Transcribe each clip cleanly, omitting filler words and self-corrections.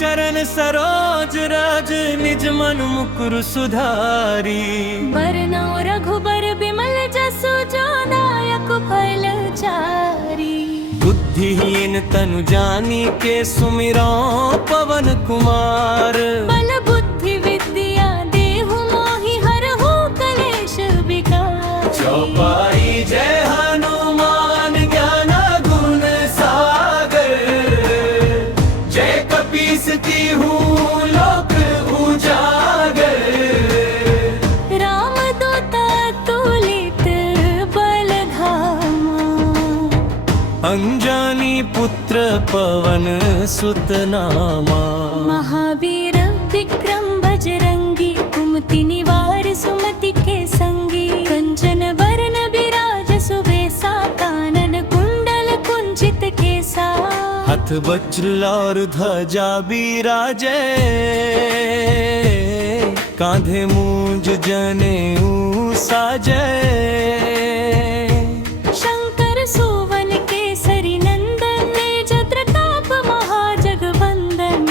चरण सरोज रज निज मन मुकुर सुधारी। बरनौ रघुबर बिमल जसु जो दायक फल चारी। बुद्धिहीन तनु जानी के सुमिरो पवन कुमार। बल बुद्धि विद्या देहु मोहि हरहु कलेश विकार। चौपाई जय हनुमान ज्ञान गुण सागर। जय कपीस तिहु लोक उजागर। रामदूत तुलित बल धामा। अंजनी पुत्र पवन सुत नामा। महावीर विक्रम बजरंगी कुमति निवार सुमति के संगी। कंचन बरन बिराज सुबेसा कानन कुंडल कुंचित केसा। हाथ वज्र और ध्वजा बिराजे। कांधे मूंज जनेऊ साजे। शंकर सुवन केसरी नंदन तेज प्रताप महाजगवंदन।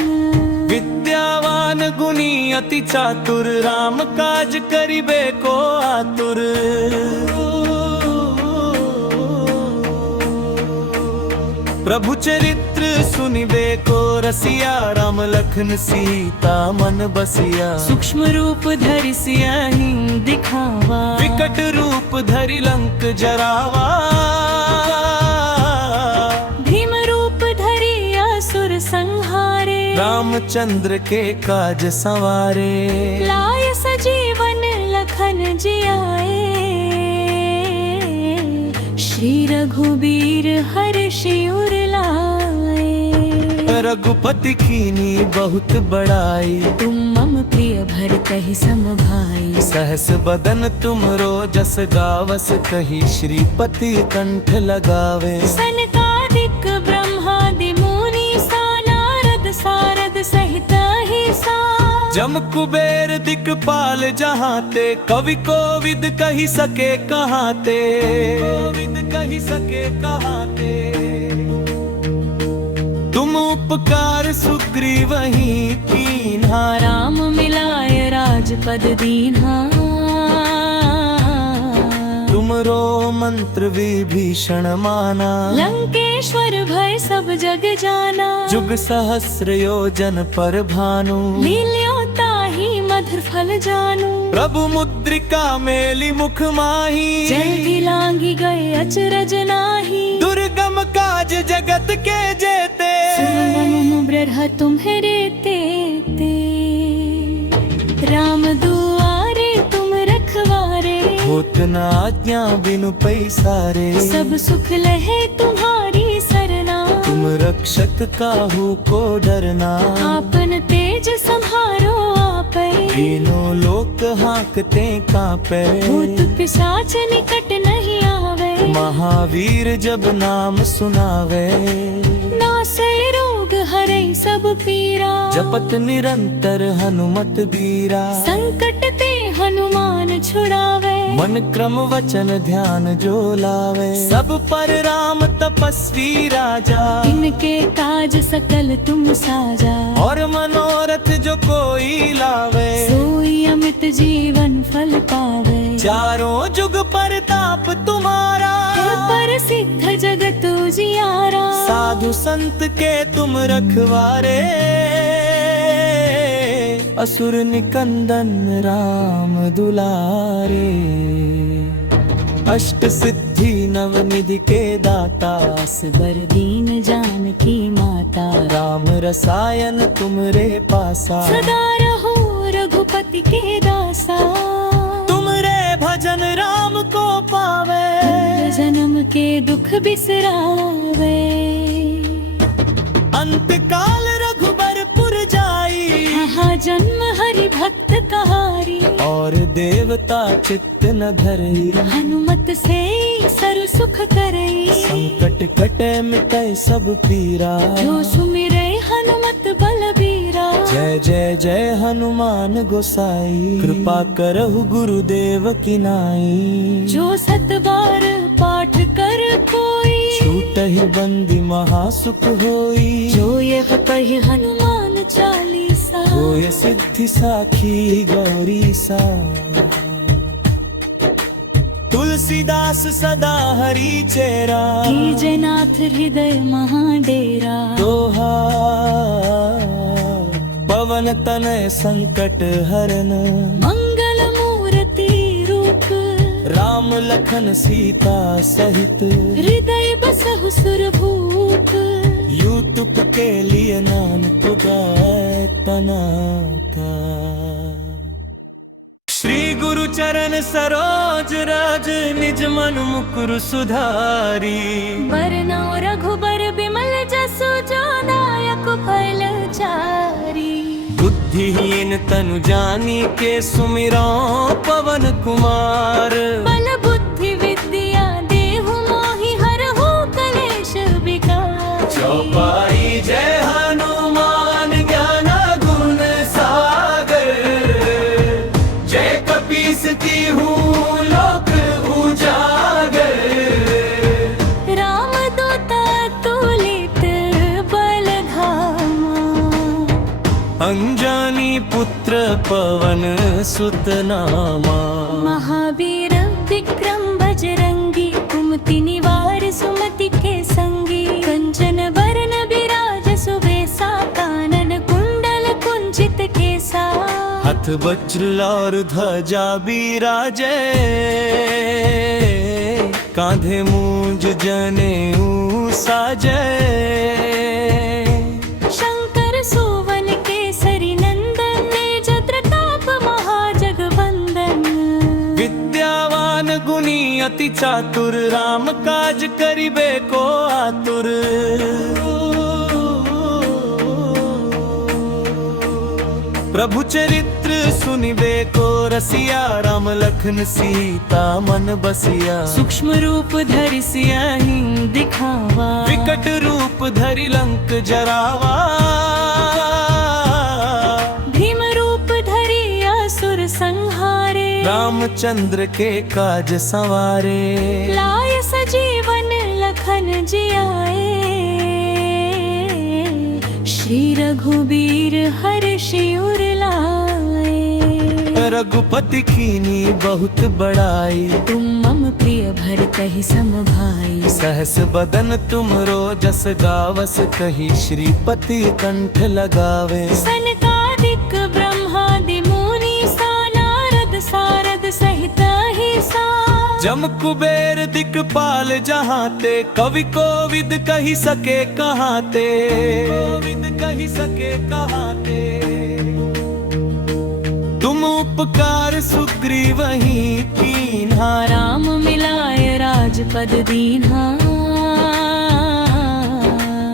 विद्यावान गुणी अति चातुर राम काज करिबे को आतुर। प्रभु चरित्र सुनिबे को रसिया राम लखन सीता मन बसिया। सूक्ष्म रूप धरि सियाहि दिखावा। विकट रूप धरि लंक जरावा। भीम रूप धरि असुर संहारे। रामचंद्र के काज संवारे। लाय सजीवन लखन जियाए। श्री रघुबीर हर्षि उर लाए। रघुपति कीनी बहुत बड़ाई। तुम मम प्रिय भरतहि सम भाई। सहस बदन तुम जस गावस कही। श्रीपति कंठ लगावे। सनकादिक ब्रह्मादि मुनि सा नारद सारद सहित अहिसा। जम कुबेर दिक्पाल जहाते। कवि कोविद कही सके कहाते। कोविद कही सके कहाते। तुम उपकार सुग्रीवहि कीन्हा। राम मिलाय राजपद दीन्हा। तुमरो मंत्र विभीषण माना। लंकेश्वर भय सब जग जाना। जुग सहस्र योजन पर भानु। लील्यो ताहि मधुर फल जानू। प्रभु मुद्रिका मेली मुख माही। जल्दी लांगी गए अचरज नाही। दुर्गम काज जगत के जेते। सुनमु ब्रह्म तुम्हारे तेते। राम दुआरे तुम रखवारे। होत न आज्ञा बिनु पैसारे। सब सुख लहे तुम्हारी सरना। तुम रक्षक काहू को डरना। आपन तेज संहारो आपै। तीनों लोक हांकते कांपे। भूत पिशाच निकट नहीं आवे। महावीर जब नाम सुनावे। नासै रोग हरै सब पीरा। जपत निरंतर हनुमत बीरा। संकट ते हनुमान छुड़ावे। मन क्रम वचन ध्यान जो लावे। सब पर राम तपस्वी राजा। इनके काज सकल तुम साजा। और मनोरथ जो कोई लावे। सोई अमित जीवन फल पावे। चारों जुग परताप तुम्हारा। पर सिद्ध जगत उजियारा। साधु संत के तुम रखवारे। असुर निकंदन राम दुलारे। अष्ट सिद्धि नवनिधि के दाता। असबर दीन जानकी माता। राम रसायन तुमरे पासा। सदा रहो रघुपति के दासा। तुमरे भजन राम को पावे। जन्म के दुख बिसरावे। अंत काल रघुबरपुर जाई। यहाँ जन्म हरि भक्त कहारी। और देवता चित्त न धरई। हनुमत से सर्व सुख करई। संकट कटे मिटै सब पीरा। जो सुमिरै हनुमत बलबीरा। जय जय जय हनुमान गोसाई। कृपा करहु गुरुदेव की नाई। जो सत बार पाठ कर कोई। छूटहि बंदी महासुख होई। जो ये कहि हनुमान चालीसा होय सिद्धि साखी गौरी सा तुलसीदास सदा हरी चेरा जनाथ हृदय महाडेरा दोहा पवन तनय संकट हरन मंगल मूर्ति रूप राम लखन सीता सहित हृदय बसहु सुरभूप यूतुप के लिए नानक गाए तना था। श्री गुरु चरण सरोज रज निज मन मुकुर सुधारी बरनौ रघुबर बिमल जसु जो दायक फल चारी बुद्धिहीन तनु जानी के सुमिरो पवन कुमार बल बुद्धि विद्या देहु मोहि हरहु कलेश विकार चौपाई जय हनुमान ज्ञान गुण सागर जय कपीस की हूँ लोक उजागर राम दूता तुलित बल धामा अंजनी पुत्र पवन सुत नामा महावीर विक्रम बजरंगी कुमति निवार सुमति के संगी कंचन वरण विराज सुबेसा कानन कुंडल कुंचित केसा हथ वज्र और ध्वजा बिराजे कांधे मूंज जनेऊ साजे शंकर सुवन केसरी नंदन तेज प्रताप महाजगवंदन विद्यावान गुणी अति चातुर राम काज करिबे को आतुर प्रभु चरित्र सुनिबे को रसिया राम लखन सीता मन बसिया सूक्ष्म रूप धरि सियाहि दिखावा विकट रूप धरि लंक जरावा भीम रूप धरि असुर संहारे रामचंद्र के काज संवारे लाय सजीवन लखन जियाए श्री रघुबीर हर्षि उर लाए रघुपति कीनी बहुत बड़ाई तुम मम प्रिय भरतहि सम भाई सहस बदन तुम जस गावस कही श्रीपति कंठ लगावे सनकादिक ब्रह्मादि मुनि सा नारद सारद सहित अहिसा जम कुबेर दिक्पाल जहाते कवि कोविद कही सके कहाते कोविद कही सके कहाते तुम उपकार सुग्रीव ही कीन्हा राम मिलाय राजपद दीन्हा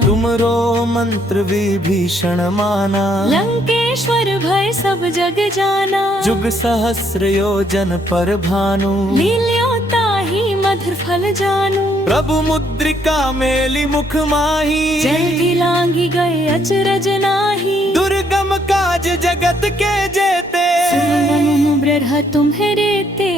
तुमरो मंत्र विभीषण माना लंकेश्वर भय सब जग जाना जुग सहस्र योजन पर भानु लील्यो ताहि मधुर फल जानू प्रभु मुद्रिका मेली मुख माही जय लांगी गए अचरज नाही दुर्गम काज जगत के जेते सुनमु ब्रह तुम्हारे ते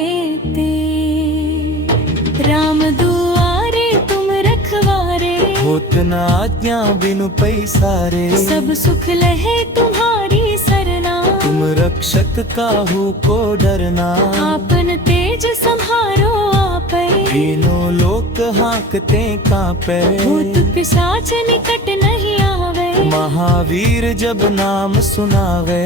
राम दुआरे तुम रखवारे होत न आज्ञा बिनु पैसारे सब सुख लहे तुम्हारी सरना तुम रक्षक काहू को डरना आपन तेज संहारो आपै तीनों लोक हाकते कांपे भूत पिशाच निकट नहीं आवे महावीर जब नाम सुनावे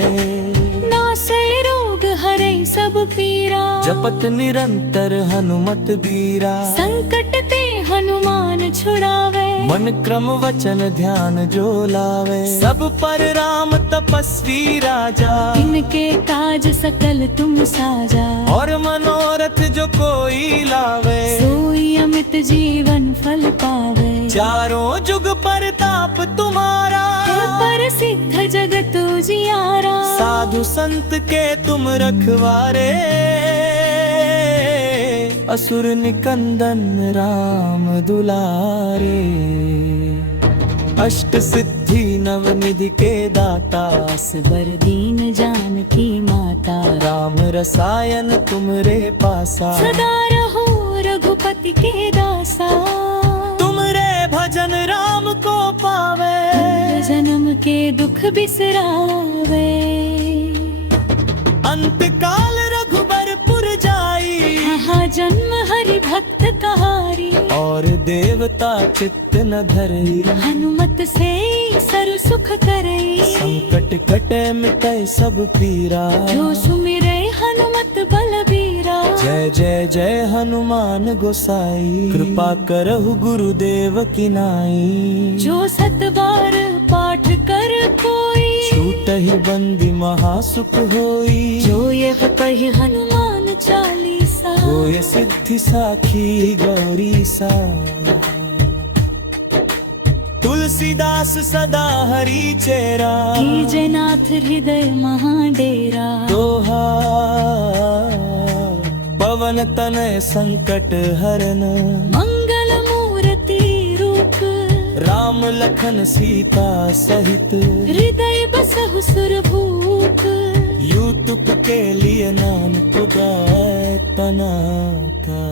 नासै रोग हरै सब पीरा जपत निरंतर हनुमत बीरा संकट ते हनुमान छुड़ावे मन क्रम वचन ध्यान जो लावे सब पर राम तपस्वी राजा इनके काज सकल तुम साजा और मनोरथ जो कोई लावे सोई अमित जीवन फल पावे चारों जुग परताप तुम्हारा पर सिद्ध जगत उजियारा साधु संत के तुम रखवारे असुर निकंदन राम दुलारे अष्ट सिद्धि नव निधि के दाता बर दीन जानकी माता राम रसायन तुमरे पासा सदा रहो रघुपति के दासा तुमरे भज जन राम को पावे, जन्म के दुख बिसरावे। अंत काल रघुबरपुर जाई, यहाँ जन्म हरि भक्त कहारी। और देवता चित्त न धरई, हनुमत से सर्व सुख करई। संकट कटे मिटै सब पीरा, जो सुमिरै हनुमत बलबीरा। जय जय जय हनुमान गोसाई, कृपा करहु गुरुदेव की नाई। जो सत बार पाठ कर कोई, छूटहि बंदी महासुख होई। जो ये पढ़ि हनुमान चालीसा। होय सिद्धि साखी गौरी सा, तुलसीदास सदा हरि चेरा। कीजे नाथ हृदय महाडेरा। दोहा पवन तनय संकट हरन, मंगल मूर्ति रूप। राम लखन सीता सहित, हृदय बसहु सुरभूप। यूट्यूब के लिए नाम पुगाए तना था।